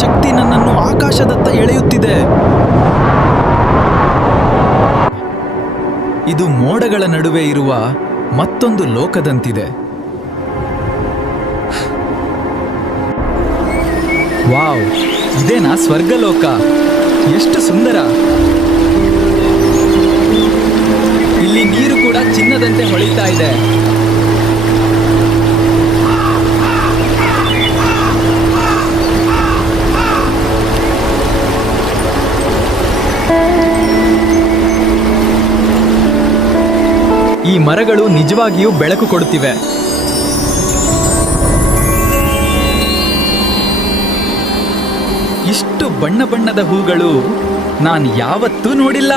ಶಕ್ತಿ ನನ್ನನ್ನು ಆಕಾಶದತ್ತ ಎಳೆಯುತ್ತಿದೆ. ಇದು ಮೋಡಗಳ ನಡುವೆ ಇರುವ ಮತ್ತೊಂದು ಲೋಕದಂತಿದೆ. ವಾವ್, ಇದೇನಾ ಸ್ವರ್ಗಲೋಕ? ಎಷ್ಟು ಸುಂದರ! ಇಲ್ಲಿ ನೀರು ಕೂಡ ಚಿನ್ನದಂತೆ ಹೊಳಿತಾ ಇದೆ. ಈ ಮರಗಳು ನಿಜವಾಗಿಯೂ ಬೆಳಕು ಕೊಡುತ್ತಿವೆ. ಇಷ್ಟು ಬಣ್ಣ ಬಣ್ಣದ ಹೂಗಳು ನಾನು ಯಾವತ್ತೂ ನೋಡಿಲ್ಲ.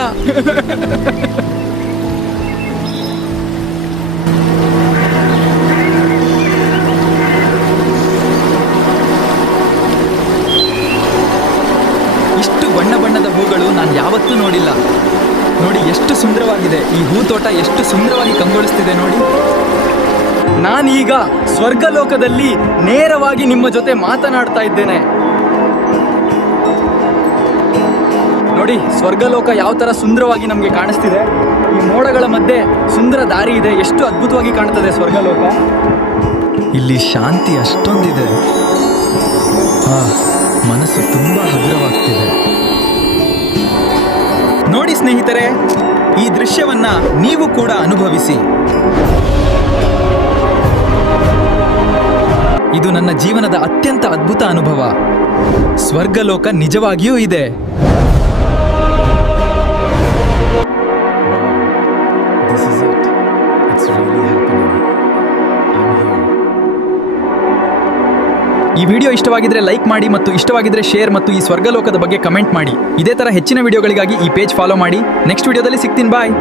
ಇಷ್ಟು ಬಣ್ಣ ಬಣ್ಣದ ಹೂಗಳು ನಾನು ಯಾವತ್ತೂ ನೋಡಿಲ್ಲ. ನೋಡಿ ಎಷ್ಟು ಸುಂದರವಾಗಿದೆ ಈ ಹೂ ತೋಟ, ಎಷ್ಟು ಸುಂದರವಾಗಿ ಕಂಗೊಳಿಸ್ತಿದೆ ನೋಡಿ. ನಾನೀಗ ಸ್ವರ್ಗಲೋಕದಲ್ಲಿ ನೇರವಾಗಿ ನಿಮ್ಮ ಜೊತೆ ಮಾತನಾಡ್ತಾ ಇದ್ದೇನೆ. ನೋಡಿ ಸ್ವರ್ಗಲೋಕ ಯಾವ ತರ ಸುಂದರವಾಗಿ ನಮಗೆ ಕಾಣಿಸ್ತಿದೆ. ಈ ಮೋಡಗಳ ಮಧ್ಯೆ ಸುಂದರ ದಾರಿ ಇದೆ. ಎಷ್ಟು ಅದ್ಭುತವಾಗಿ ಕಾಣ್ತದೆ ಸ್ವರ್ಗಲೋಕ. ಇಲ್ಲಿ ಶಾಂತಿ ಅಷ್ಟೊಂದಿದೆ. ಮನಸ್ಸು ತುಂಬಾ ಹಗುರವಾಗ್ತಿದೆ. ನೋಡಿ ಸ್ನೇಹಿತರೆ, ಈ ದೃಶ್ಯವನ್ನ ನೀವು ಕೂಡ ಅನುಭವಿಸಿ. ಇದು ನನ್ನ ಜೀವನದ ಅತ್ಯಂತ ಅದ್ಭುತ ಅನುಭವ. ಸ್ವರ್ಗಲೋಕ ನಿಜವಾಗಿಯೂ ಇದೆ. ಈ ವಿಡಿಯೋ ಇಷ್ಟವಾಗಿದ್ರೆ ಲೈಕ್ ಮಾಡಿ ಮತ್ತು ಇಷ್ಟವಾಗಿದ್ರೆ ಶೇರ್ ಮತ್ತು ಈ ಸ್ವರ್ಗಲೋಕದ ಬಗ್ಗೆ ಕಮೆಂಟ್ ಮಾಡಿ. ಇದೇ ತರ ಹೆಚ್ಚಿನ ವಿಡಿಯೋಗಳಿಗಾಗಿ ಈ ಪೇಜ್ ಫಾಲೋ ಮಾಡಿ. ನೆಕ್ಸ್ಟ್ ವಿಡಿಯೋದಲ್ಲಿ ಸಿಗ್ತೀನಿ. ಬಾಯ್.